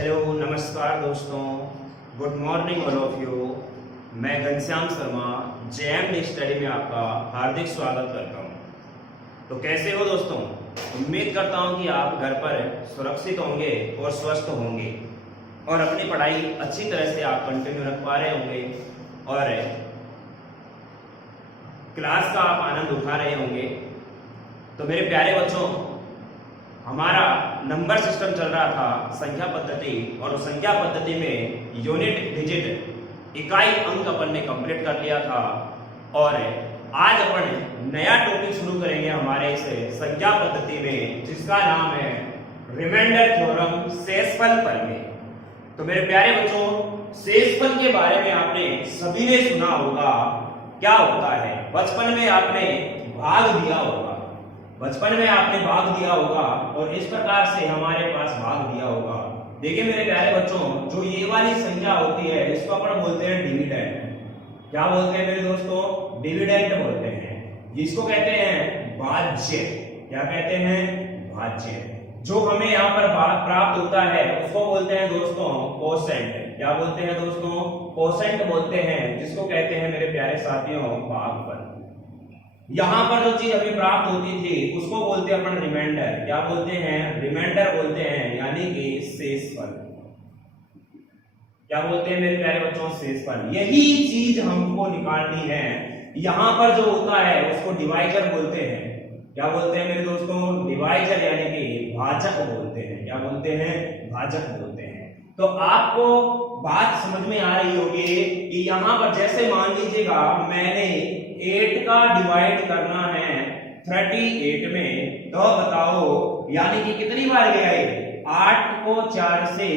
Hello नमस्कार दोस्तों, good morning all of you. मैं घनश्याम शर्मा जेएमडी स्टडी में आपका हार्दिक स्वागत करता हूं। तो कैसे हो दोस्तों? उम्मीद करता हूं कि आप घर पर सुरक्षित होंगे और स्वस्थ होंगे और अपनी पढ़ाई अच्छी तरह से आप कंटिन्यू रख पा रहे होंगे और क्लास का आप आनंद उठा रहे होंगे। तो मेरे प्यारे बच्चों, हमारा नंबर सिस्टम चल रहा था संख्या पद्धति, और उस संख्या पद्धति में यूनिट डिजिट इकाई अंक अपन ने कंप्लीट कर लिया था। और आज अपन नया टॉपिक शुरू करेंगे हमारे इस संख्या पद्धति में, जिसका नाम है रिमाइंडर थ्योरम, शेषफल प्रमेय। तो मेरे प्यारे बच्चों, शेषफल के बारे में आपने सभी ने सुना होगा। क्या होता है? बचपन में आपने भाग दिया होगा, और इस प्रकार से हमारे पास भाग दिया होगा। देखिए मेरे प्यारे बच्चों, जो ये वाली संख्या होती है इसको अपन बोलते हैं डिविडेंड। क्या बोलते हैं मेरे दोस्तों? डिविडेंड बोलते हैं। जिसको कहते हैं भाज्य। क्या कहते हैं? भाज्य। जो हमें यहाँ पर प्राप्त होता है उसको बोलते हैं दोस्तों कोसेंट। क्या बोलते हैं दोस्तों? कोसेंट बोलते हैं, जिसको कहते हैं मेरे प्यारे साथियों भागफल। यहां पर जो चीज हमें प्राप्त होती थी उसको बोलते हैं अपन रिमाइंडर। क्या बोलते हैं? रिमाइंडर बोलते हैं, यानी कि शेषफल। क्या बोलते हैं मेरे प्यारे बच्चों? शेषफल। यही चीज हमको निकालनी है। यहां पर जो होता है उसको डिवाइजर बोलते हैं। क्या बोलते हैं मेरे दोस्तों? डिवाइजर, यानी कि भाजक बोलते हैं। क्या बोलते हैं? भाजक बोलते हैं। तो आपको बात समझ में आ रही होगी कि यहां पर जैसे मान लीजिएगा मैंने 8 का डिवाइड करना है 38 में, तो बताओ यानी कि कितनी बार गया ये? 8 को 4 से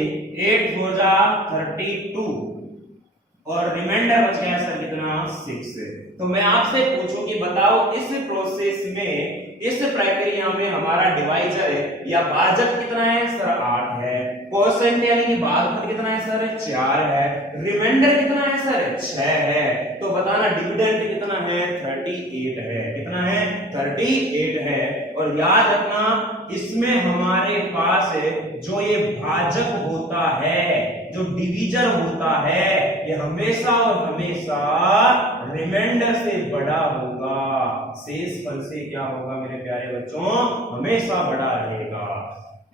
8 हो जा 32, और रिमाइंडर बच गया सर कितना? 6। तो मैं आपसे पूछूं कि बताओ इस प्रोसेस में, इस प्रक्रिया में हमारा डिवाइजर या भाजक कितना है सर? 8 है। कोसेंट यानी कि भागफल कितना है सर? 4 है। रिमाइंडर कितना है सर? 6 है। तो बताना डिविडेंड कितना है? 38 है। कितना है? 38 है। और याद रखना, इसमें हमारे पास जो ये भाजक होता है, जो डिवीजर होता है, ये हमेशा और हमेशा रिमाइंडर से बड़ा होगा। शेषफल से क्या होगा मेरे प्यारे बच्चों? हमेशा बड़ा रहेगा।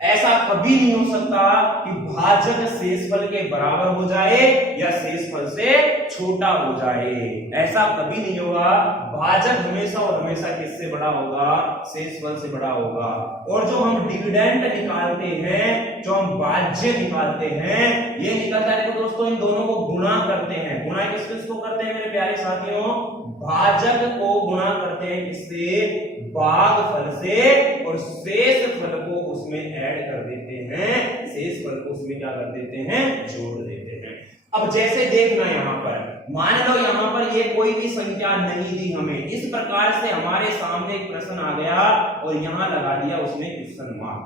ऐसा कभी नहीं हो सकता कि भाजक शेषफल के बराबर हो जाए या शेषफल से छोटा हो जाए। ऐसा कभी नहीं होगा। भाजक हमेशा और हमेशा किससे बड़ा होगा? शेषफल से बड़ा होगा। और जो हम डिविडेंड निकालते हैं, जो हम भाज्य निकालते हैं, ये निकलता है तो दोस्तों इन दोनों को गुणा करते हैं। गुणा किसको करते हैं मेरे प्यारे साथियों? भाजक को गुणा करते हैं किससे? भागफल से, और शेषफल को उसमें ऐड कर देते हैं। शेषफल को उसमें क्या कर देते हैं? जोड़ देते हैं। अब जैसे देखना, यहां पर मान लो यहां पर ये कोई भी संख्या नहीं दी हमें, इस प्रकार से हमारे सामने एक प्रश्न आ गया और यहां लगा दिया उसने क्वेश्चन मार्क।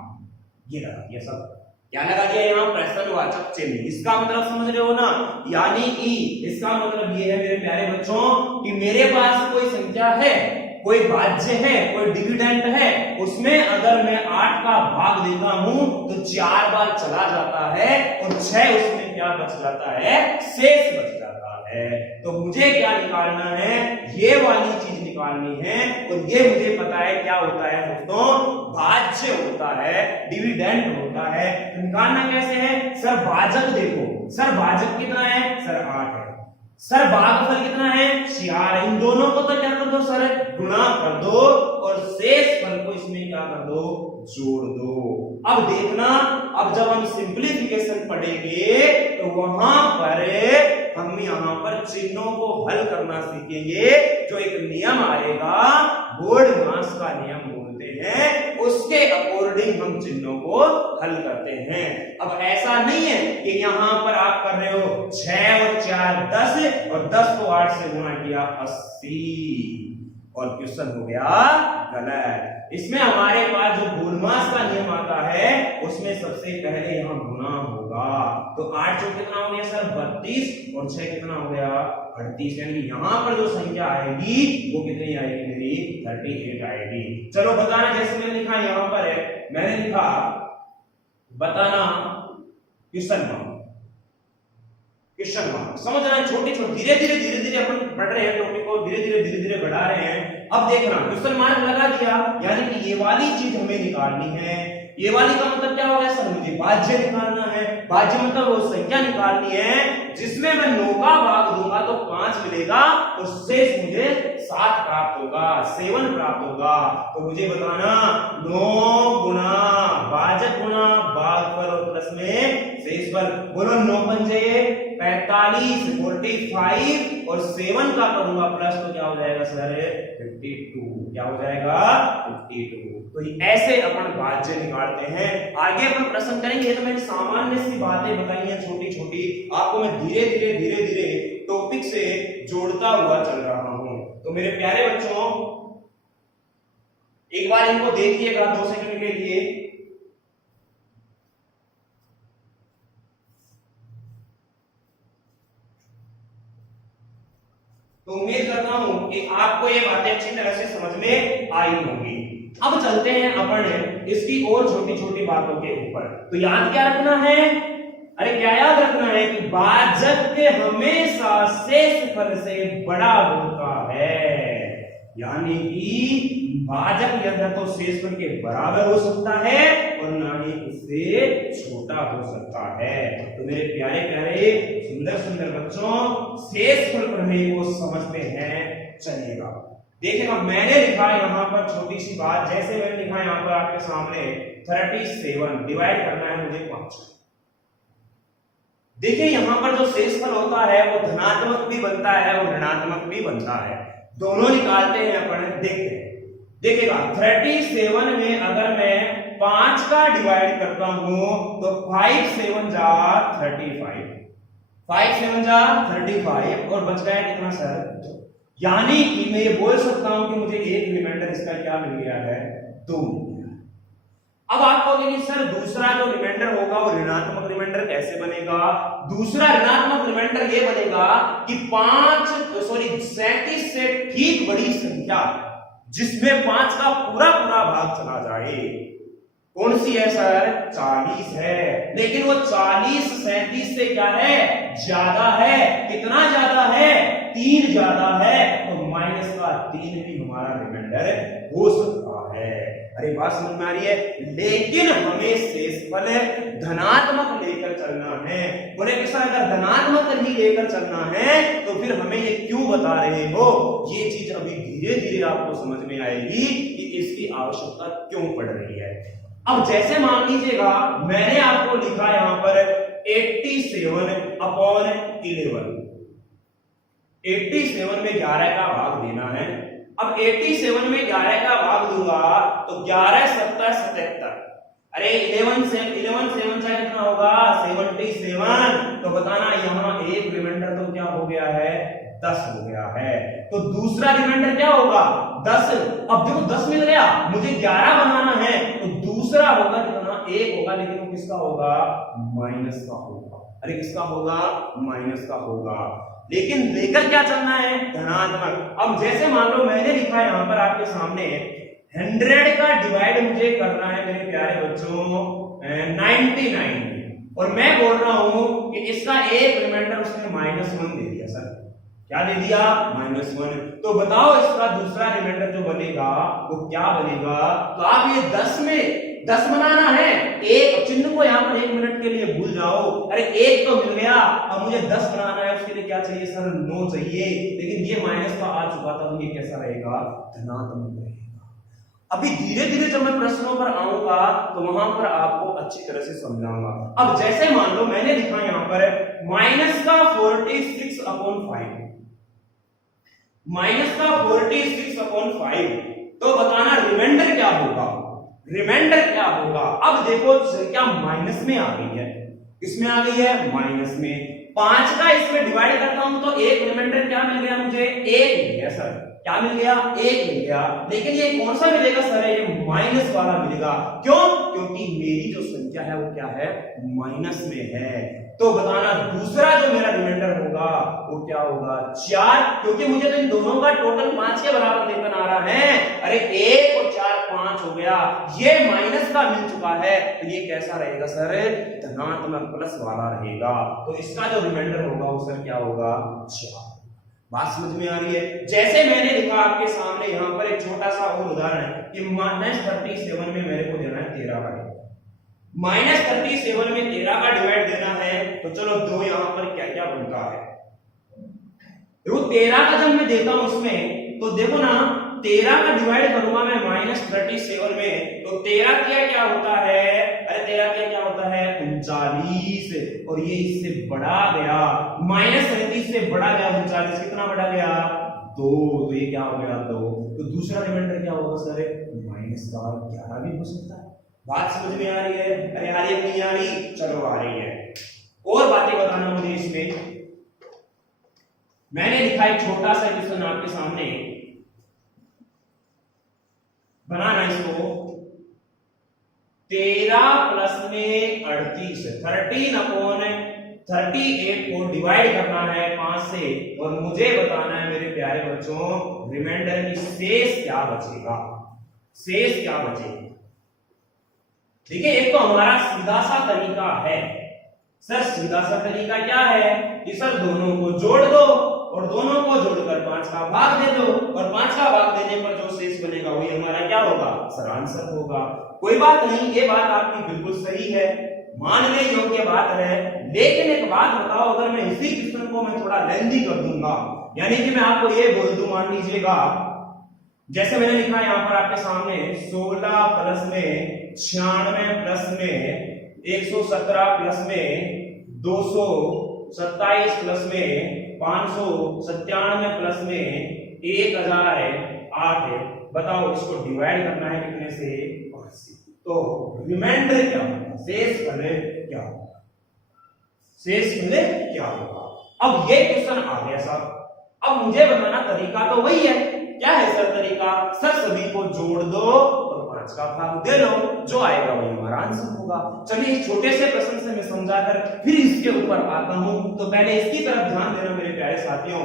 ये लगा दिया सब। क्या लगा दिया यहां? प्रश्नवाचक चिन्ह। इसका मतलब समझ रहे हो ना? यानी कि इसका मतलब ये है मेरे प्यारे बच्चों कि मेरे पास कोई संख्या है, कोई भाज्य है, कोई डिविडेंड है, उसमें अगर मैं 8 का भाग देता हूं तो 4 बार चला जाता है और 6 उसमें क्या बच जाता है? शेष बच जाता है। तो मुझे क्या निकालना है? ये वाली चीज निकालनी है। और ये मुझे पता है क्या होता है दोस्तों? भाज्य होता है, डिविडेंड होता है। तो निकालना कैसे है सर? भाजक देखो सर, भाजक कितना है सर? 8 है। सर भागफल कितना है? 4। इन दोनों को तो क्या कर दो सर? गुणा कर दो, और शेषफल को इसमें क्या कर दो? जोड़ दो। अब देखना, अब जब हम सिंप्लीफिकेशन पढ़ेंगे तो वहां पर हम यहां पर चिन्हों को हल करना सीखेंगे। जो एक नियम आएगा, बोर्ड मास का नियम बोलते हैं, उसके अकॉर्डिंग हम चिन्हों को हल करते हैं। अब ऐसा नहीं है कि यहां पर आप कर रहे हो 6 और 4 10, और 10 को 8 से गुणा किया 80, और क्वेश्चन हो गया गलत। इसमें हमारे पास जो बोलमास का नियम आता है उसमें सबसे पहले यहां गुणा होगा। तो 8 जो कितना हो गया सर? 32, और 6 कितना हो गया? 38। यानी यहां पर जो संख्या आएगी वो कितनी आएगी मेरी? 38 आएगी। चलो बताना, जैसे मैंने लिखा यहां पर है, मैंने लिखा बताना क्वेश्चन मार्क समझ रहे हैं। छोटी छोटी धीरे धीरे अपन बढ़ रहे हैं, टॉपिक को धीरे धीरे बढ़ा रहे हैं। अब देखना क्वेश्चन मार्क लगा दिया, यानी कि ये वाली चीज हमें निकालनी है। ये वाली का मतलब क्या होगा सर, मुझे भाज्य निकालना है। भाज्य मतलब वो संख्या निकालनी है जिसमें मैं 9 का भाग दूंगा तो 5 मिलेगा और शेष मुझे 7 प्राप्त होगा, 7 प्राप्त होगा। तो मुझे बताना 9 गुना भाजक गुना भागफल और प्लस में शेषफल। बोलो 9 पंजे 45 45 और 7 का करूंगा प्लस तो क्या हो जाएगा सर 52। क्या हो जाएगा 52। तो ऐसे अपन भाज्य निकालते हैं। आगे अपन प्रश्न करेंगे। तो मैंने सामान्य सी बातें बताई हैं छोटी छोटी, आपको मैं धीरे धीरे टॉपिक से जोड़ता हुआ चल रहा हूं। तो मेरे प्यारे बच्चों एक बार इनको देखिएगा 2 सेकंड के लिए। तो उम्मीद करता हूं कि आपको ये बातें अच्छी तरह से समझ में आई होंगी। अब चलते हैं अपन इसकी और छोटी छोटी बातों के ऊपर। तो याद क्या रखना है, अरे क्या याद रखना है कि भाजक हमेशा शेषफल से बड़ा होता है, यानी कि भाजक या तो शेषफल के बराबर हो सकता है और ना ही उससे छोटा हो सकता है। तो मेरे प्यारे प्यारे सुंदर सुंदर बच्चों, शेषफल प्रमेय को समझते हैं चलिएगा। देखिएगा मैंने लिखा यहाँ पर छोटी सी बात, जैसे मैंने लिखा यहाँ पर आपके सामने 37 डिवाइड करना है मुझे 5। देखिए यहाँ पर जो शेषफल होता है वो धनात्मक भी बनता है और ऋणात्मक भी बनता है, दोनों निकालते हैं अपन, देखते हैं। देखिएगा 37 में अगर मैं 5 का डिवाइड करता हूं तो 5 7 जा 35, 5 7 जा 35 और बच गया कितना सर, यानी कि मैं ये बोल सकता हूं कि मुझे एक रिमाइंडर इसका क्या मिल गया है 2 मिल गया। अब आप कहोगे कि सर दूसरा जो रिमाइंडर होगा वो ऋणात्मक रिमाइंडर कैसे बनेगा। दूसरा ऋणात्मक रिमाइंडर ये बनेगा कि 37 से ठीक बड़ी संख्या जिसमें 5 का पूरा पूरा भाग चला जाए, कौन सी है सर 40 है। लेकिन वो 40 37 से क्या है ज्यादा है, कितना ज्यादा है 3 ज्यादा है, तो माइनस का 3 भी हमारा रिमाइंडर हो सकता है। अरे बात समझ में आ रही है। लेकिन हमें शेषफल धनात्मक लेकर चलना है। बोले कि सर अगर धनात्मक ही लेकर चलना है तो फिर हमें ये क्यों बता रहे हो, ये चीज अभी धीरे धीरे आपको समझ में आएगी कि इसकी आवश्यकता क्यों पड़ रही है। अब जैसे मान लीजिएगा मैंने आपको लिखा यहां पर 87/11 में 11 का भाग देना है। अब 87 में 11 का भाग दूंगा तो 11 7 77, अरे 11 7 से कितना होगा 77। तो बताना यहां एक रिमाइंडर तो क्या हो गया है 10 हो गया है, तो दूसरा रिमाइंडर क्या होगा 10। अब देखो 10 मिल गया, मुझे 11 बनाना है तो दूसरा होगा कितना 1 होगा, लेकिन वो किसका होगा माइनस का होगा। अरे किसका होगा माइनस का होगा, लेकिन लेकर क्या चलना है धनात्मक। अब जैसे मान लो मैंने लिखा है यहां पर आपके सामने 100 का डिवाइड मुझे करना है मेरे प्यारे बच्चों 99, और मैं बोल रहा हूं कि इसका एक रिमाइंडर उसने -1 दे दिया। सर क्या दे दिया -1। तो बताओ इसका दूसरा रिमाइंडर जो बनेगा वो क्या बनेगा। तो आप ये 10 में 10 बनाना है, एक चिन्ह को यहां पर 1 मिनट के लिए भूल जाओ। अरे 1 तो मिल गया, अब मुझे 10 बनाना है, उसके लिए क्या चाहिए सर 9 चाहिए। लेकिन ये माइनस का आ चुका था तो ये कैसा रहेगा धनात्मक रहेगा। अभी धीरे धीरे जब मैं प्रश्नों पर आऊंगा तो वहां पर आपको अच्छी तरह से समझाऊंगा। अब जैसे मान लो मैंने लिखा यहां पर -46/5, तो बताना रिमाइंडर क्या होगा। रिमाइंडर क्या होगा, अब देखो संख्या माइनस में आ गई है, किसमें आ गई है माइनस में। 5 का इसमें डिवाइड करता हूं तो एक रिमाइंडर क्या मिल गया मुझे 1 मिल गया सर। क्या मिल गया? 1 मिल गया। लेकिन ये कौन सा मिलेगा सर? ये माइनस वाला मिलेगा। क्यों? क्योंकि मेरी जो संख्या है वो क्या है? माइनस में है। तो बताना दूसरा जो मेरा रिमाइंडर होगा वो क्या होगा? 4, क्योंकि मुझे तो इन दोनों का टोटल 5 के बराबर देखकर आ रहा है। अरे 1 और 4 5 हो गया। ये माइनस का मिल चुका है, तो ये कैसा रहेगा सर? धनात्मक प्लस वाला रहेगा। तो इसका जो रिमाइंडर होगा वो सर क्या होगा? 4। बात समझ में आ रही है? जैसे मैंने लिखा आपके सामने यहाँ पर एक छोटा सा और उदाहरण कि -37 में मेरे को देना है 13 का -37 में 13 का डिवाइड देना है। तो चलो दो यहाँ पर क्या क्या बनता है। देखो 13 का जब मैं देता हूं उसमें, तो देखो ना 13 का डिवाइड करूंगा मैं -37 में, तो 13 क्या होता है? अरे 13 क्या होता है? 39। और ये इससे बड़ा गया, -37 से बड़ा गया 39। कितना बड़ा गया? 2। तो ये क्या हो गया? 2। तो दूसरा रिमाइंडर क्या होगा सर? -11 भी हो सकता है। बात समझ में आ रही है? अरे आ रही है नहीं आ रही? चलो आ रही है। और बातें बताना मुझे इसमें। मैंने लिखा एक छोटा सा क्वेश्चन आपके सामने, बनाना इसको। 13 प्लस में 38, 13/38 को डिवाइड करना है 5 से, और मुझे बताना है मेरे प्यारे बच्चों रिमाइंडर की शेष क्या बचेगा? शेष क्या बचेगा? देखिए एक तो हमारा सीधा सा तरीका है सर। सीधा सा तरीका क्या है कि सर दोनों को जोड़ दो और दोनों को जोड़कर 5 का भाग दे दो, और 5 का भाग देने पर जो शेष बनेगा वही हमारा क्या होगा? सर आंसर होगा। कोई बात नहीं, ये बात आपकी बिल्कुल सही है, मानने योग्य बात है। लेकिन एक बात बताओ, अगर मैं इसी क्वेश्चन को मैं थोड़ा लेंथी कर दूंगा, यानी कि मैं आपको ये बोल दूं, मान लीजिएगा जैसे मैंने लिखा यहाँ पर आपके सामने 16 प्लस में 96 प्लस में 117 प्लस में 227 प्लस में 597 प्लस में 1008। बताओ इसको डिवाइड करना है कितने से? 5 से। तो रिमाइंडर क्या होगा? शेष फलन क्या होगा? शेष फलन क्या होगा? अब ये क्वेश्चन आ गया सर। अब मुझे बताना तरीका तो वही है। क्या है सर तरीका? सर सभी को जोड़ दो और 5 का भाग दे लो, जो आएगा वही हमारा आंसर होगा। चलिए इस छोटे से प्रश्न से मैं समझाकर फिर इसके ऊपर आता हूं। तो पहले इसकी तरफ ध्यान देना मेरे प्यारे साथियों।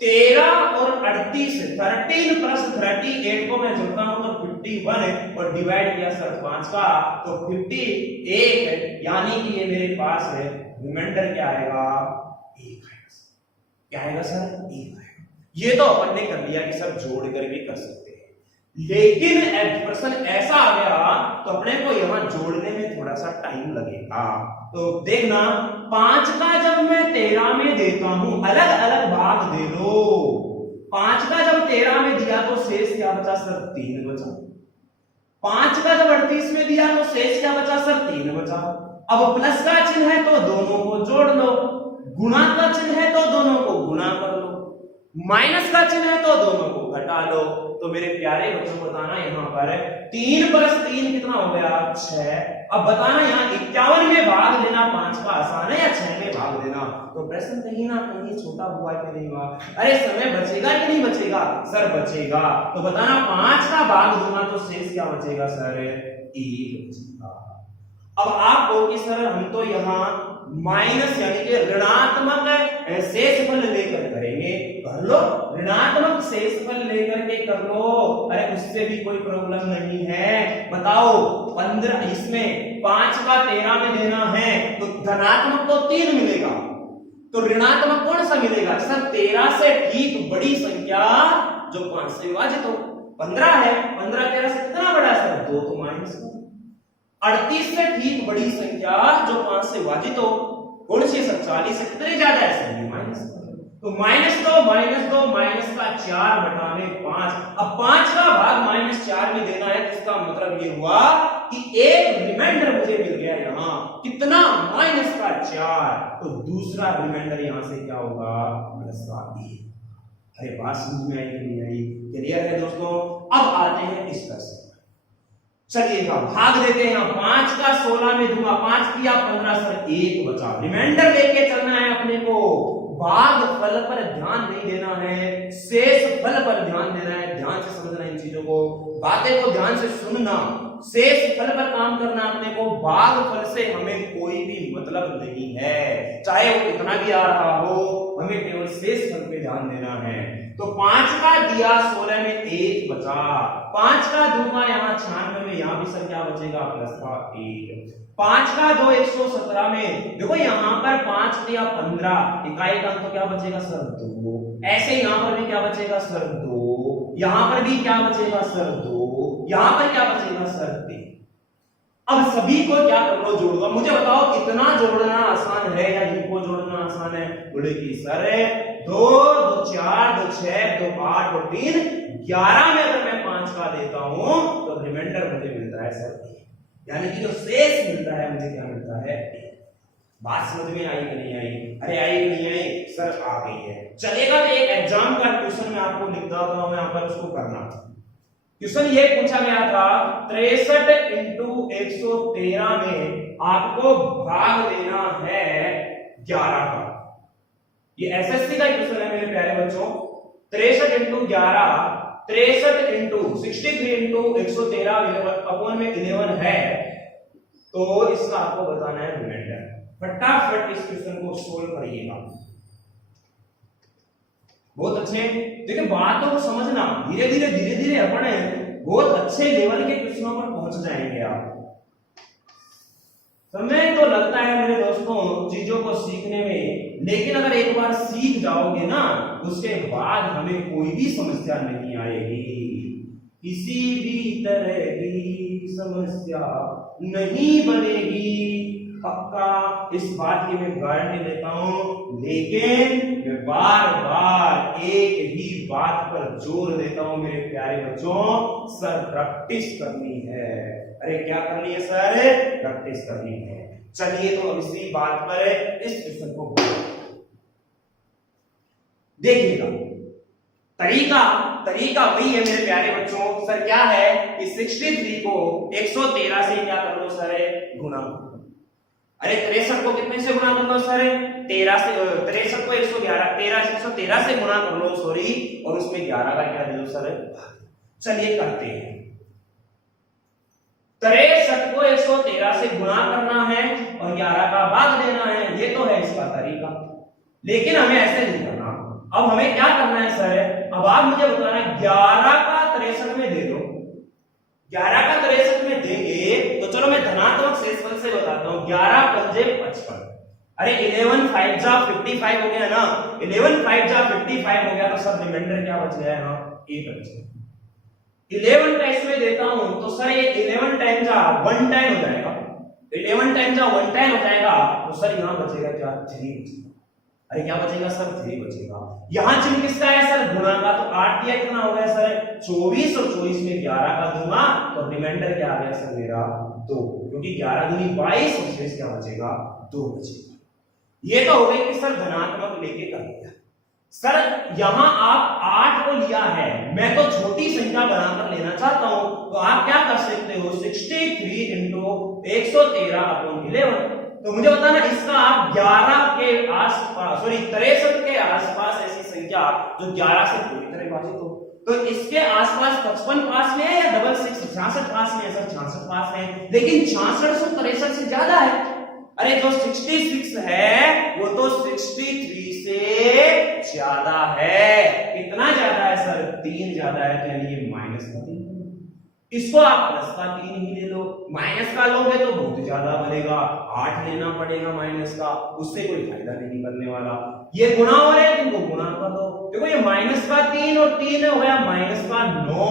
13 और 38, 13 प्लस 38 को मैं जोड़ता हूं तो 51, और डिवाइड किया सर 5 का तो 51, यानी कि ये मेरे पास है रिमाइंडर क्या आएगा? 1 आएगा। क्या आएगा सर? 1 आएगा। ये तो अपन ने कर लिया कि सर जोड़ कर भी कर सकते हैं, लेकिन एक्सप्रेशन ऐसा आ गया तो अपने को यहां जोड़ने में थोड़ा सा टाइम लगेगा। तो देखना 5 का जब मैं 13 में देता हूं, अलग अलग भाग दे दो। 5 का जब 13 में दिया तो शेष क्या बचा सर? 3 बचा। 5 का जब 38 में दिया तो शेष क्या बचा सर? 3 बचा। अब प्लस का चिन्ह है तो दोनों को जोड़ लो, गुणा का चिन्ह है तो दोनों को गुणा कर लो, माइनस का चिन्ह है तो दोनों को घटा लो। तो मेरे प्यारे बच्चों बताना यहाँ पर 3 प्लस 3 कितना हो गया? 6। अब बताना यहाँ 51 में भाग लेना 5 का आसान है या 6 में भाग लेना? तो प्रश्न कहीं ना कहीं छोटा हुआ कि नहीं हुआ? अरे समय बचेगा कि नहीं बचेगा? सर बचेगा। तो बताना 5 का भाग दूंगा तो शेष क्या बचेगा सर? 1 बचेगा। अब आपको कि सर हम तो यहाँ माइनस यानी कि ऋणात्मक शेषफल लेकर करेंगे, कर लो। ऋणात्मक शेषफल लेकर के कर लो, अरे उससे भी कोई प्रॉब्लम नहीं है। बताओ 15, इसमें 5 का 13 में देना है तो धनात्मक तो 3 मिलेगा, तो ऋणात्मक कौन सा मिलेगा सर? 13 से ठीक बड़ी संख्या जो 5 से विभाजित हो। 15 है, 15 13 से कितना बड़ा सर? 2, तो माइनस 38 से ठीक बड़ी संख्या जो 5 से विभाजित हो, कौन सी सर? 40 से कितने ज्यादा है सर? माइनस। तो माइनस का 4/5। अब 5 का भाग -4 में देना है, तो इसका मतलब ये हुआ कि एक रिमाइंडर मुझे मिल गया यहाँ, कितना? -4। तो दूसरा रिमाइंडर यहाँ से क्या होगा? +1। अरे बात समझ में आई कि नहीं आई? क्लियर है दोस्तों? अब आते हैं इस प्रश्न। चलिएगा भाग देते हैं। 5 का 16 में दूंगा, 5 किया 15 सर 1 बचा। रिमाइंडर लेके चलना है अपने को, भागफल पर ध्यान नहीं देना है, शेष फल पर ध्यान देना है। ध्यान से समझना इन चीजों को, बातें को ध्यान से सुनना, शेष फल पर काम करना अपने को। भागफल से हमें कोई भी मतलब नहीं है, चाहे वो कितना भी आ रहा हो, हमें केवल शेष फल पे ध्यान देना है। तो 5 का दिया 16 में 1 बचा, 5 का दूंगा यहाँ 96 में, यहाँ भी सर क्या बचेगा प्लस का 1। 5 का 2 117 में, देखो यहाँ पर 5 दिया 15, इकाई का अंक तो क्या बचेगा सर 2। ऐसे यहाँ पर भी क्या बचेगा सर 2, यहाँ पर भी क्या बचेगा सर 2, यहाँ पर क्या बचेगा सर 3। अब सभी को क्या कर लो, जोड़ दो। मुझे बताओ इतना जोड़ना आसान है या इनको जोड़ना आसान है? बोले कि सर 2 2 4 2 6 2 8 2 3 11 में अगर मैं 5 का देता हूं तो रिमाइंडर मुझे मिलता है सर, यानी कि जो शेष मिलता है मुझे क्या मिलता है? बात समझ में आई कि नहीं आई? अरे आई कि नहीं आई? सर आ गई है, चलेगा। तो एक एग्जाम का क्वेश्चन मैं आपको लिख देता हूं, मैं यहाँ पर उसको करना। क्वेश्चन ये पूछा गया था 63 इंटू 113 में आपको भाग देना है 11 का। ये एसएससी का क्वेश्चन है मेरे प्यारे बच्चों। 63 इंटू 11, 63 इंटू 63 इंटू 113 अपॉन में 11 है, तो इसका आपको बताना है रिमाइंडर। फटाफट इस क्वेश्चन को सोल्व करिएगा। बहुत अच्छे, देखिए बातों को समझना, धीरे धीरे अपन बहुत अच्छे लेवल के क्वेश्चनों पर पहुंच जाएंगे आप। समय तो लगता है मेरे दोस्तों चीजों को सीखने में, लेकिन अगर एक बार सीख जाओगे ना, उसके बाद हमें कोई भी समस्या नहीं आएगी, किसी भी तरह की समस्या नहीं बनेगी, पक्का इस बात की मैं गारंटी देता हूं। लेकिन मैं बार बार एक ही बात पर जोर देता हूं मेरे प्यारे बच्चों, सर प्रैक्टिस करनी है। अरे क्या करनी है सर? प्रैक्टिस करनी है। चलिए तो अब इसी बात पर इस क्वेश्चन को देखिएगा। तरीका वही है मेरे प्यारे बच्चों। सर क्या है कि 63 को 113 से क्या कर लो सर? गुणा। अरे 63 को कितने से गुणा कर लो सर? 13 से। 63 को 113 से गुणा कर लो, सॉरी, और उसमें 11 का क्या दे दो सर? चलिए करते हैं। 63 को 113 से गुणा करना है और 11 का भाग देना है, ये तो है इसका तरीका। लेकिन हमें ऐसे नहीं करना। अब हमें क्या करना है सर? अब आप मुझे बताना है 11 का 63 में दे दो। 11 का 63 में देंगे तो चलो मैं धनात्मक शेषफल से बताता हूं। 11 पंजे 55। अरे 11 5 जा 55 हो गया ना, 11 5 जा 55 हो गया, तो सब रिमाइंडर क्या बच गया है? 1 बच गया। 11 का इसमें देता हूं तो सर ये 11 टाइम जा 1 टाइम हो जाएगा, 11 टाइम जा 1 टाइम हो जाएगा, तो सर यहां बचेगा क्या? 3 बचेगा। अरे क्या बचेगा सर? 3 बचेगा। यहां चिन्ह किसका है सर? गुणा का। तो 8 दिया कितना हो गया सर? 24, और 24 में 11 का दूंगा तो रिमाइंडर क्या आ गया सर मेरा? 2, क्योंकि 11 दूनी 22 और शेष क्या बचेगा? 2 बचेगा। ये तो हो गई कि सर धनात्मक लेके कर दिया। सर यहां आप 8 को लिया है, मैं तो छोटी संख्या बनाकर लेना चाहता हूं, तो आप क्या कर सकते हो? 63 इंटू 113 अपॉन 11। तो मुझे बताना इसका आप 11 के आसपास, सॉरी 63 के आसपास ऐसी संख्या जो 11 से पूरी तरह विभाजित हो, तो इसके आसपास 55 पास में है या 66 पास में है सर? 66 पास में है, लेकिन 66 से ज्यादा है। अरे जो 66 है वो तो 63 से ज्यादा है। कितना ज्यादा है सर? 3 ज्यादा है, तो यानी ये माइनस का 3। इसको आप प्लस का 3 ही ले लो। माइनस का लोगे तो बहुत ज्यादा बनेगा, 8 लेना पड़ेगा माइनस का, उससे कोई फायदा नहीं करने वाला। ये गुणा हो रहा है, इनको गुणा कर दो। देखो ये माइनस का 3 और 3 हो गया माइनस का 9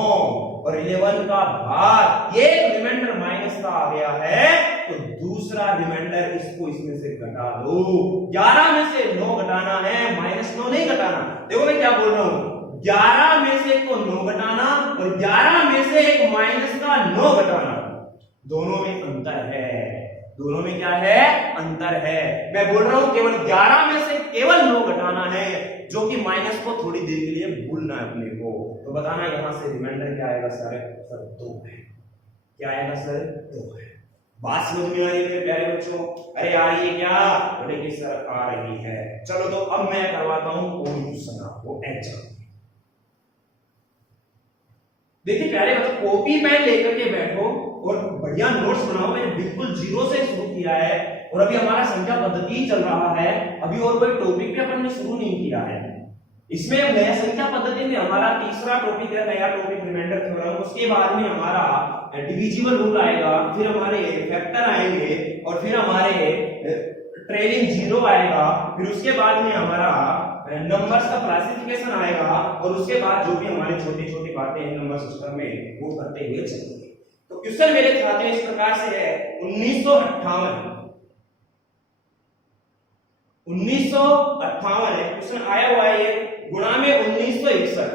और 11 का भाग, ये रिमाइंडर माइनस का आ गया है, तो दूसरा रिमाइंडर इसको इसमें से घटा दो। 11 में से 9 घटाना है, माइनस 9 नहीं घटाना। देखो मैं क्या बोल रहा हूं, 11 में से को 9 घटाना और 11 में से एक माइनस का 9 घटाना, दोनों में अंतर है। दोनों में क्या है? अंतर है। मैं बोल रहा हूं केवल 11 में से केवल 9 घटाना है, जो कि माइनस को थोड़ी देर के लिए भूलना है अपने को। तो बताना यहां से रिमाइंडर क्या आएगा सर? 2 है। क्या आएगा सर? 2 है। बात समझ में आ रही है मेरे प्यारे बच्चों? अरे यार ये क्या बोले कि सर आ रही है। चलो तो अब मैं करवाता हूं कोई क्वेश्चन आपको एग्जाम। देखिए प्यारे बच्चों, कॉपी पेन लेकर के बैठो और बढ़िया नोट्स बनाओ। मैंने बिल्कुल जीरो से शुरू किया है और अभी हमारा संख्या पद्धति चल रहा है, अभी और कोई टॉपिक भी अपन ने शुरू नहीं किया है। इसमें नया संख्या पद्धति में हमारा तीसरा टॉपिक है नया टॉपिक रिमाइंडर थ्योरम। उसके बाद में हमारा डिविजिबल रूल आएगा, फिर हमारे फैक्टर आएंगे और फिर हमारे ट्रेलिंग जीरो आएगा, फिर उसके बाद में हमारा नंबर्स का क्लासिफिकेशन आएगा और उसके बाद जो भी हमारे छोटी छोटी बातें हैं नंबर सिस्टम में वो करते हुए चलेंगे। तो क्वेश्चन मेरे खाते इस प्रकार से है 1958 है क्वेश्चन आया हुआ है ये, गुणा में 1961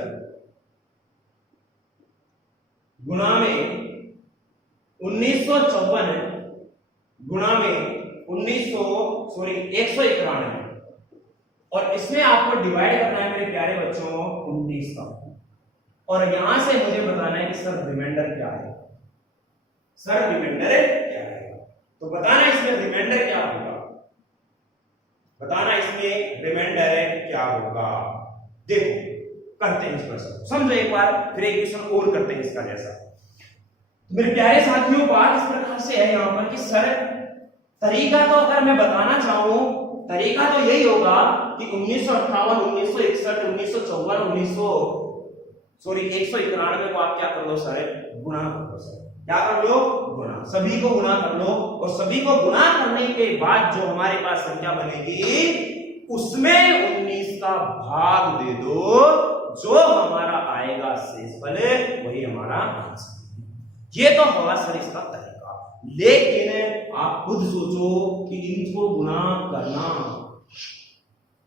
गुणा में 1954 गुणा में 191 और इसमें आपको डिवाइड करना है मेरे प्यारे बच्चों 19 का। और यहां से मुझे बताना है कि सर रिमाइंडर क्या है, सर रिमाइंडर क्या है। तो बताना इसमें रिमाइंडर क्या होगा, बताना इसमें रिमाइंडर क्या होगा। देखो करते हैं इस प्रश्न, समझो एक बार, फिर एक क्वेश्चन और करते हैं इसका जैसा। मेरे प्यारे साथियों बात इस प्रकार से है यहां पर कि सर तरीका तो अगर मैं बताना चाहूं तरीका तो यही होगा कि 1958 1961 1994 को आप क्या कर लो सर, गुणा कर लो सर। क्या कर लो, गुणा, सभी को गुणा कर लो और सभी को गुणा करने के बाद जो हमारे पास संख्या बनेगी उसमें 19 का भाग दे दो, जो हमारा आएगा शेषफल वही हमारा आंसर। ये तो होगा सर इसका तरीका, लेकिन आप खुद सोचो कि इनको गुणा करना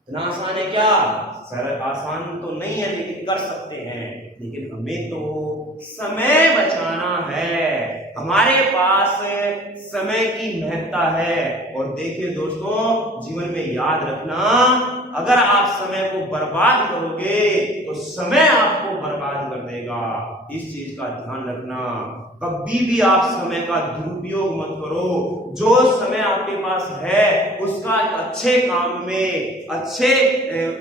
इतना आसान है क्या? सर आसान तो नहीं है लेकिन कर सकते हैं, लेकिन हमें तो समय बचाना है, हमारे पास समय की महत्ता है। और देखिए दोस्तों जीवन में याद रखना, अगर आप समय को बर्बाद करोगे तो समय आपको बर्बाद कर देगा। इस चीज का ध्यान रखना, कभी भी आप समय का दुरुपयोग मत करो। जो समय आपके पास है उसका अच्छे काम में, अच्छे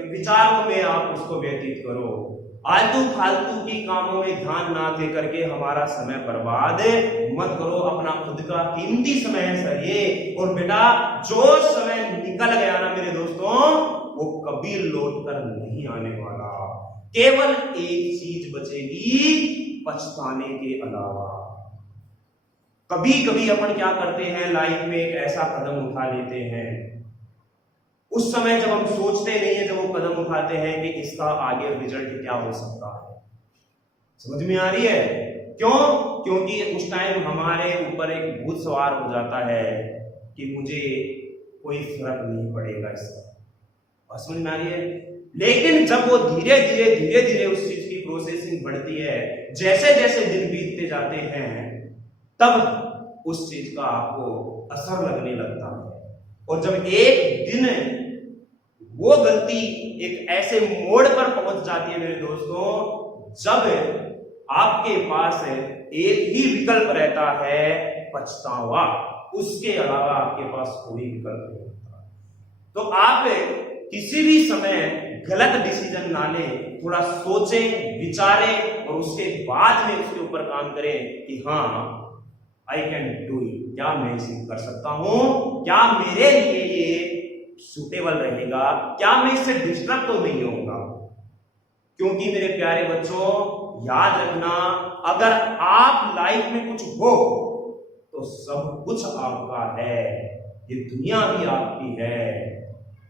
विचारों में आप उसको व्यतीत करो। आलतू फालतू की कामों में ध्यान ना दे करके हमारा समय बर्बाद मत करो। अपना खुद का कीमती समय है सर ये। और बेटा जो समय निकल गया ना मेरे दोस्तों वो कभी लौट कर नहीं आने वाला। केवल एक चीज बचेगी, पछताने के अलावा। कभी कभी अपन क्या करते हैं लाइफ में, एक ऐसा कदम उठा लेते हैं, उस समय जब हम सोचते नहीं है, जब वो कदम उठाते हैं कि इसका आगे रिजल्ट क्या हो सकता है। समझ में आ रही है? क्यों? क्योंकि उस टाइम हमारे ऊपर एक भूत सवार हो जाता है कि मुझे कोई फर्क नहीं पड़ेगा इसका। समझ में आ रही है? लेकिन जब वो धीरे धीरे उस चीज की प्रोसेसिंग बढ़ती है, जैसे जैसे दिन बीतते जाते हैं, तब उस चीज का आपको असर लगने लगता है। और जब एक दिन वो गलती एक ऐसे मोड़ पर पहुंच जाती है मेरे दोस्तों, जब आपके पास एक ही विकल्प रहता है, पछतावा, उसके अलावा आपके पास कोई विकल्प नहीं होता। तो आप किसी भी समय गलत डिसीजन ना लें, थोड़ा सोचें, विचारें और उसके बाद में उसके ऊपर काम करें कि हाँ आई कैन डू इट, क्या मैं इसे कर सकता हूं, क्या मेरे लिए ये सुटेबल रहेगा, क्या मैं इससे डिस्टर्ब तो नहीं होऊंगा। क्योंकि मेरे प्यारे बच्चों याद रखना, अगर आप लाइफ में कुछ हो तो सब कुछ आपका है, ये दुनिया भी आपकी है,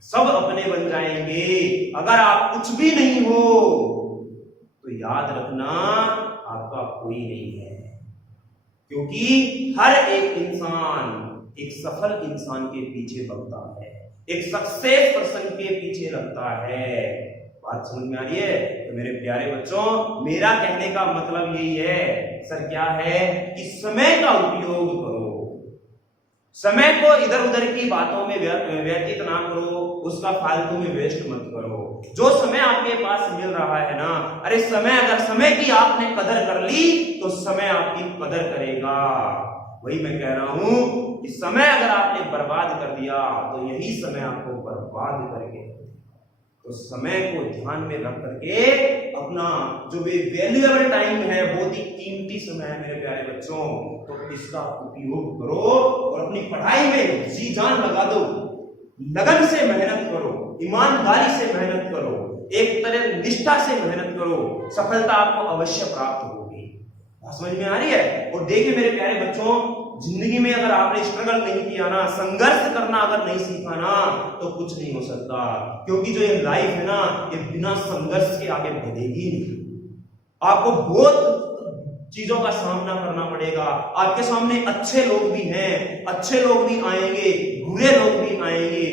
सब अपने बन जाएंगे। अगर आप कुछ भी नहीं हो तो याद रखना आपका कोई नहीं है। क्योंकि हर एक इंसान एक सफल इंसान के पीछे भगता है, एक सक्सेस पर्सन के पीछे लगता है। बात समझ में आ रही है? तो मेरे प्यारे बच्चों मेरा कहने का मतलब यही है सर, क्या है कि समय का उपयोग करो, समय को इधर उधर की बातों में व्यतीत ना करो, उसका फालतू में वेस्ट मत करो। जो समय आपके पास मिल रहा है ना, अरे समय, अगर समय की आपने कदर कर ली तो समय आपकी कदर करेगा। वही मैं कह रहा हूं कि समय अगर आपने बर्बाद कर दिया तो यही समय आपको बर्बाद करके, तो समय को ध्यान में रख करके अपना जो भी वैल्यूएबल टाइम है, बहुत ही कीमती समय है मेरे प्यारे बच्चों, तो इसका उपयोग करो और अपनी पढ़ाई में जी जान लगा दो, लगन से मेहनत करो, ईमानदारी से मेहनत करो, एक तरह निष्ठा से मेहनत करो, सफलता आपको अवश्य प्राप्त होगी। समझ में आ रही है? और देखिए मेरे प्यारे बच्चों, जिंदगी में अगर आपने स्ट्रगल नहीं किया ना, संघर्ष करना अगर नहीं सीखा ना, तो कुछ नहीं हो सकता, क्योंकि जो ये लाइफ है ना, ये बिना संघर्ष के आगे बढ़ेगी नहीं। आपको बहुत चीजों का सामना करना पड़ेगा। आपके सामने अच्छे लोग भी हैं, अच्छे लोग भी आएंगे, बुरे लोग भी आएंगे।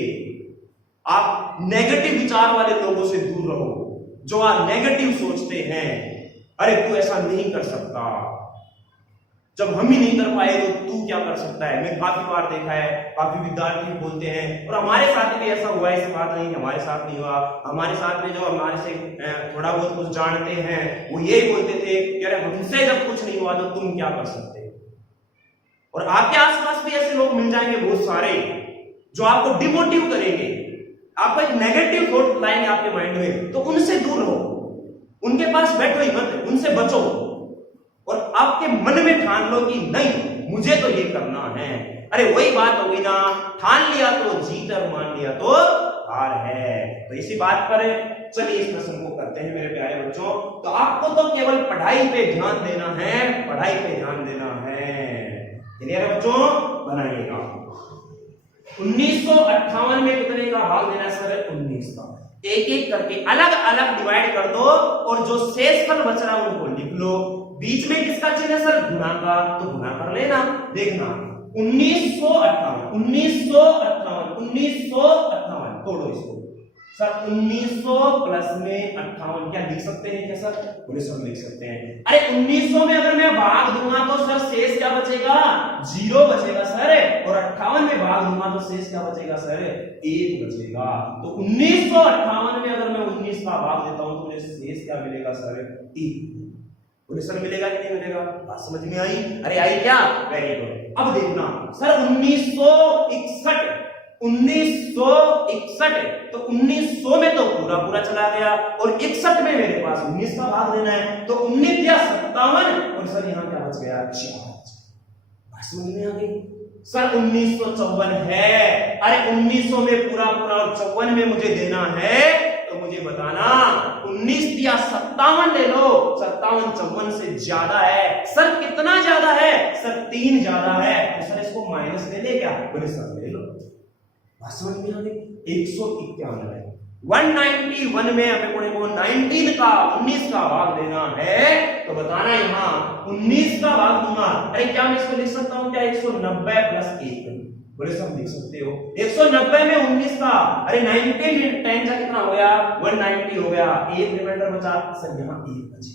आप नेगेटिव विचार वाले लोगों से दूर रहो, जो आप नेगेटिव सोचते हैं, अरे तू ऐसा नहीं कर सकता, जब हम ही नहीं कर पाए तो तू क्या कर सकता है। मैं काफी बार देखा है, काफी विद्यार्थी बोलते हैं, और हमारे साथ भी ऐसा हुआ है, ऐसी बात नहीं हमारे साथ नहीं हुआ, हमारे साथ में जो हमारे से थोड़ा बहुत कुछ जानते हैं वो यही बोलते थे कि अरे हमसे जब कुछ नहीं हुआ तो तुम क्या कर सकते। और आपके आसपास भी ऐसे लोग मिल जाएंगे बहुत सारे, जो आपको डिमोटिव करेंगे, आपको एक नेगेटिव थॉट लाएंगे आपके माइंड में, तो उनसे दूर रहो, उनके पास बैठो ही मत, उनसे बचो, और आपके मन में ठान लो कि नहीं मुझे तो ये करना है। अरे वही बात होगी ना, ठान लिया तो जीत और मान लिया तो हार है। तो इसी बात पर चलिए इस प्रश्न को करते हैं मेरे प्यारे बच्चों। तो आपको तो केवल पढ़ाई पे ध्यान देना है, पढ़ाई पे ध्यान देना है। क्लियर है बच्चों? बनाइएगा। 1958 में कितने का भाग देना है सर? 19 का। एक एक करके अलग अलग डिवाइड कर दो, और जो शेषफल बच रहा है उनको लिख लो। बीच में किसका चिन्ह है सर? गुणा का, तो गुणा कर लेना। देखना 1958 तोड़ो इसको सर। 1900 प्लस में 58 क्या लिख सकते हैं क्या सर? बोले सर लिख सकते हैं। अरे 1900 में अगर मैं भाग दूंगा तो सर शेष क्या बचेगा? 0 बचेगा सर। और 58 में भाग दूंगा तो शेष क्या बचेगा सर? 1 बचेगा। तो 1958 में अगर मैं 19 का भाग देता हूं तो मुझे शेष क्या मिलेगा सर? 1। बोले सर मिलेगा कि नहीं मिलेगा? बात समझ में आई? अरे आई क्या? Very good. अब देखना सर 1961 तो 1900 में तो पूरा पूरा चला गया, और 61 में मेरे पास 19 का भाग देना है, तो 19 या 57, और सर यहां क्या बच गया? 4। समझ में आ गई सर? 1954 है। अरे 1900 में पूरा पूरा और 54 में मुझे देना है, तो मुझे बताना 19 या 57 ले लो। 57 54 से ज्यादा है सर। कितना ज्यादा है सर? 3 ज्यादा है। तो सर इसको माइनस ले ले क्या? बोले सर ले लो। समझ में आ गई? 191 191 में हमें को 19 का भाग देना है, तो बताना यहाँ 19 का भाग दूंगा। अरे क्या मैं इसको लिख सकता हूँ क्या? 190 प्लस 1। बोले सब लिख सकते हो। 190 में 19 का, अरे 19 10 का कितना हो गया? 190 हो गया। 1 रिमाइंडर बचा सर, यहाँ 1 बचे।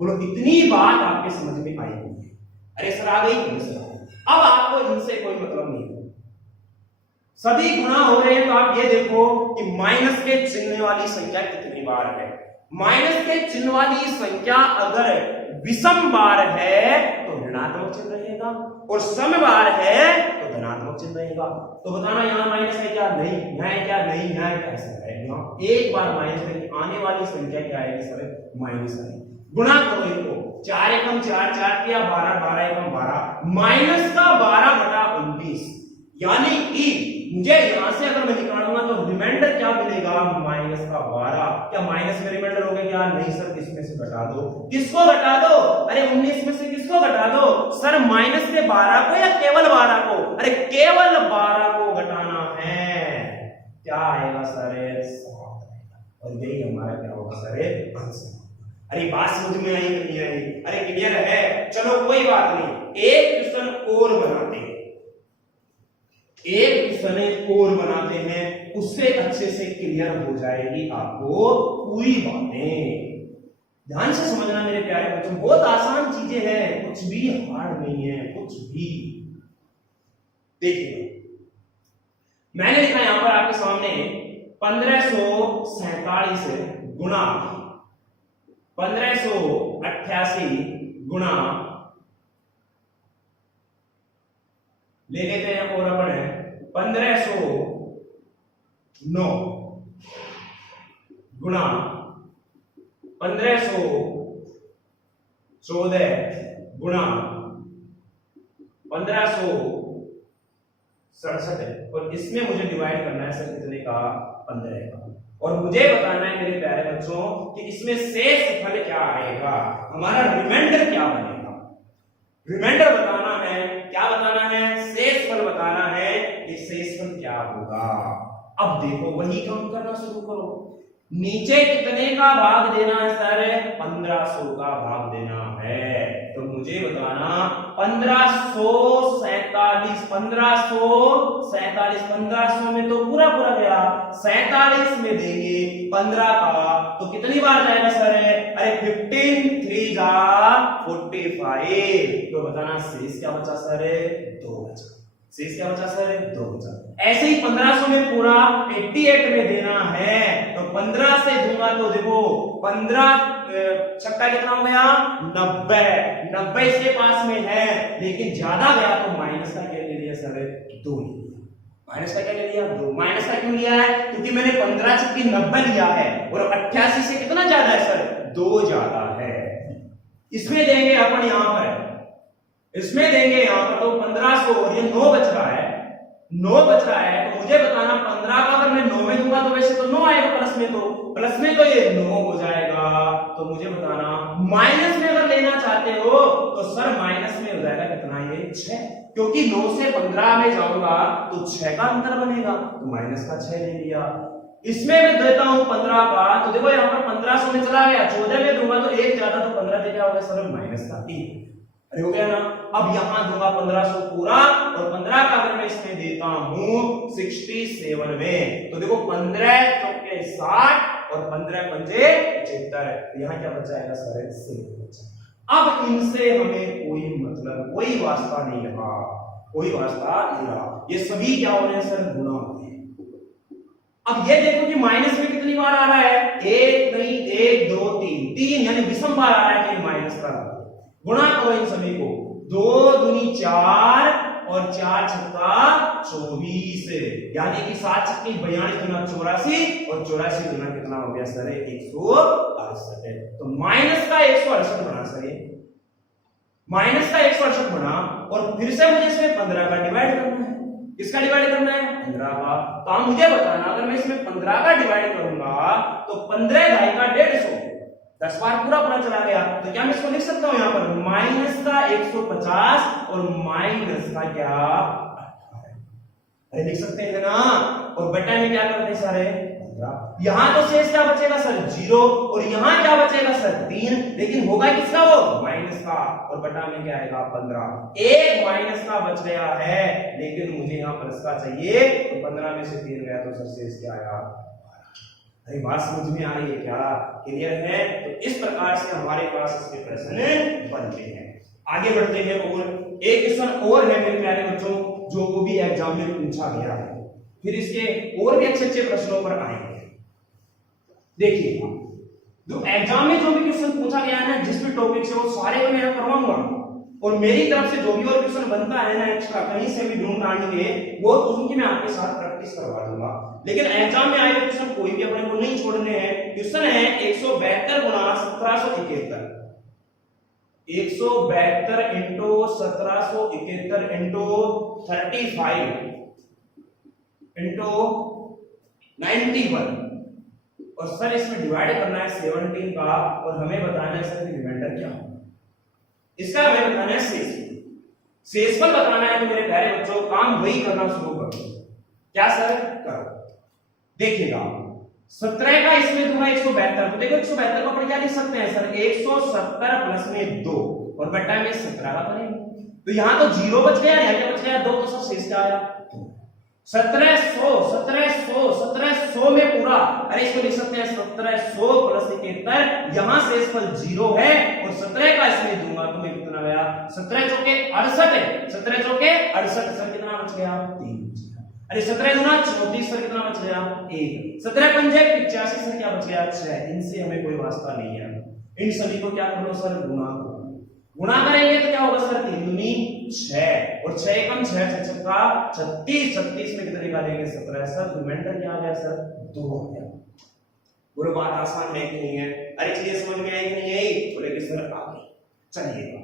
बोलो इतनी बात आपके समझ में आई होगी? अरे सर आ गई सर। अब आपको इनसे कोई मतलब नहीं, सभी गुणा हो रहे हैं। तो आप ये देखो कि माइनस के चिन्ह वाली संख्या कितनी बार है। माइनस के चिन्ह वाली संख्या अगर विषम बार है तो ऋणात्मक चिन्ह रहेगा, और सम बार है तो धनात्मक चिन्ह रहेगा। तो बताना यहाँ माइनस है क्या? नहीं। यहाँ है क्या? नहीं। यहाँ है कैसे है? यहाँ एक बार माइनस में आने वाली संख्या क्या आएगी सर? माइनस आएगी। गुणा करो इनको, 4 एकम 4 4 किया 12 12 एकम 12, माइनस का 12/19, यानी कि मुझे यहां से अगर मैं निकालूंगा तो रिमाइंडर क्या मिलेगा? माइनस का 12। क्या माइनस में रिमाइंडर हो गया क्या? नहीं सर, किसमें से घटा दो? किसको घटा दो? अरे 19 में से किसको घटा दो सर? माइनस के 12 को या केवल 12 को? अरे केवल 12 को घटाना है। क्या आएगा सर? 7। और यही हमारा क्या होगा सर? आंसर। अरे बात समझ में आई नहीं आई? अरे क्लियर है? चलो कोई बात नहीं, एक क्वेश्चन और बनाते हैं, एक क्वेश्चन और बनाते हैं, उससे अच्छे से क्लियर हो जाएगी आपको पूरी बातें। ध्यान से समझना मेरे प्यारे बच्चों, बहुत आसान चीजें हैं, कुछ भी हार्ड नहीं है, कुछ भी। देखिए मैंने लिखा यहां पर आपके सामने 1547 गुणा 1588 गुणा ले लेते हैं और अपन 1509 गुणा 1514 गुणा 1567 और इसमें मुझे डिवाइड करना है सर कितने का 15 का और मुझे बताना है मेरे प्यारे बच्चों कि इसमें शेष फल क्या आएगा, हमारा रिमाइंडर क्या बनेगा। रिमाइंडर बताना है, क्या बताना है, शेष फल बताना है कि शेष फल क्या होगा। अब देखो वही काम करना शुरू करो। नीचे कितने का भाग देना है सर, 1500 का भाग देना है। तो मुझे बताना 1547 1500 में तो पूरा पूरा गया, 47 में देंगे 15 का तो कितनी बार जाएगा सर, अरे 15 3 जा 45। तो बताना शेष क्या बचा सर, 2 बचा। शेष क्या बचा सर, 2 बचा। ऐसे ही 1500 में पूरा 88 में देना है तो 15 से दूंगा तो देखो 15 छक्का कितना हो गया 90 इसके पास में है लेकिन ज्यादा गया तो माइनस का क्या ले लिया सर, 2 लिया। माइनस का क्या ले लिया, 2। माइनस का क्यों लिया है, क्योंकि मैंने 15 छक्की 90 लिया है और 88 से कितना ज्यादा है सर, 2 ज्यादा है। इसमें देंगे अपन यहां पर, इसमें देंगे यहां पर तो 1500 और ये 9 बच रहा है, 9 बच रहा है तो मुझे बताना 15 का अगर मैं 9 में दूंगा तो वैसे तो 9 आएगा प्लस में तो ये 9 हो जाएगा। तो मुझे बताना माइनस में अगर लेना चाहते हो तो सर माइनस में हो जाएगा कितना, ये 6, क्योंकि 9 से 15 में जाऊंगा तो 6 का अंतर बनेगा तो माइनस का 6 ले लिया। इसमें मैं देता हूं 15 का तो देखो यहां पर 1500 में चला गया, 14 में दूंगा तो 1 ज्यादा तो 15 से क्या होगा सर, माइनस का 1। अरे हो गया ना। अब यहां दूंगा 1500 पूरा और 15 का अगर मैं इसमें देता हूं 67 में तो देखो 15 चौके 60 और 15 पंजे 75, यहां क्या बच जाएगा सर, 6 बचा। अब इनसे हमें कोई मतलब कोई वास्ता नहीं रहा, कोई वास्ता नहीं रहा, ये सभी क्या हो रहे हैं सर, गुणा हो रहे हैं। अब ये देखो कि माइनस में कितनी बार आ रहा है, 1 नहीं 1 2 3 यानी विषम बार आ रहा है कि माइनस का गुणा करो इन सभी को, 2 दूनी 4 और 4 छक्का 24 यानी कि 7 छक्के 42 दूना 84 और 84 दूना कितना हो गया सर, 168। तो माइनस का 168 बना सर, माइनस का 168 बना और फिर से मुझे इसमें 15 का डिवाइड करना है। किसका डिवाइड करना है, 15 का। तो आप मुझे बताना अगर मैं इसमें 15 का डिवाइड करूंगा तो 15 ढाई का 150, 10 बार पूरा पूरा चला गया तो क्या मैं इसको लिख सकता हूं यहां पर माइनस का 150 और माइनस का क्या 18 लिख सकते हैं ना। और बटा में क्या करते हैं सारे, यहां तो शेष क्या बचेगा सर, 0 और यहां क्या बचेगा सर, 3, लेकिन होगा किसका, वो माइनस का और बटा में क्या आएगा 15। एक माइनस का बच गया है लेकिन मुझे यहां प्लस का चाहिए तो 15 में से 3 गया तो सर शेष क्या आया। अरे बात समझ में आ रही है क्या, क्लियर है। तो इस प्रकार से हमारे पास इसके प्रश्न बनते हैं। आगे बढ़ते हैं और एक क्वेश्चन और है मेरे प्यारे बच्चों जो वो भी एग्जाम में पूछा गया है, फिर इसके और भी अच्छे अच्छे प्रश्नों पर आएंगे। देखिए जो एग्जाम में जो भी क्वेश्चन पूछा गया है ना, जिस भी टॉपिक से, वो सारे को मैं करवाऊंगा और मेरी तरफ से जो भी और क्वेश्चन बनता है ना एक्स्ट्रा कहीं से भी ढूंढ लाएंगे वो उनकी मैं आपके साथ प्रैक्टिस करवा दूंगा। लेकिन एग्जाम में आए क्वेश्चन कोई भी अपने को नहीं छोड़ने हैं। क्वेश्चन है 172 गुणा 1771, 172 इंटू 1771 इंटू 35 इंटू 91 और सर इसमें डिवाइड करना है 17 का और हमें बताना है सर रिमाइंडर क्या होगा। इसका हमें बताना है शेषफल बताना है। तो मेरे प्यारे बच्चों काम वही करना शुरू करो। क्या सर करो, देखिएगा 17 का इसमें दूंगा 172 तो देखो 172 को अपन क्या लिख सकते हैं सर, 170 प्लस में 2 और बटा में 17 का करेंगे तो यहां तो 0 बच गया, यहां क्या बच गया 2 तो सब शेष क्या आया 1700 में पूरा। अरे इसको लिख सकते हैं 1700 प्लस 71, यहां शेषफल 0 है और 17 का इसमें दूंगा तो मैं कितना गया 17 चौके 68, 17 चौके 68 सर कितना बच गया 3। अरे 17 गुना 34 सर कितना बच गया 1, 17 पंजे 85 सर क्या बच गया 6। इनसे हमें कोई वास्ता नहीं है, इन सभी को क्या कर लो सर गुणा करो। गुणा करेंगे तो क्या होगा सर 3 दूनी 6 और 6 कम 6 छक्का 36, 36 में कितने निकालेंगे 17 सर। रिमाइंडर क्या आ गया सर 2 आ गया। बोलो बात आसान है कि नहीं है? अरे चीजें समझ में आई कि नहीं आई? बोले कि सर आ गई। चलिए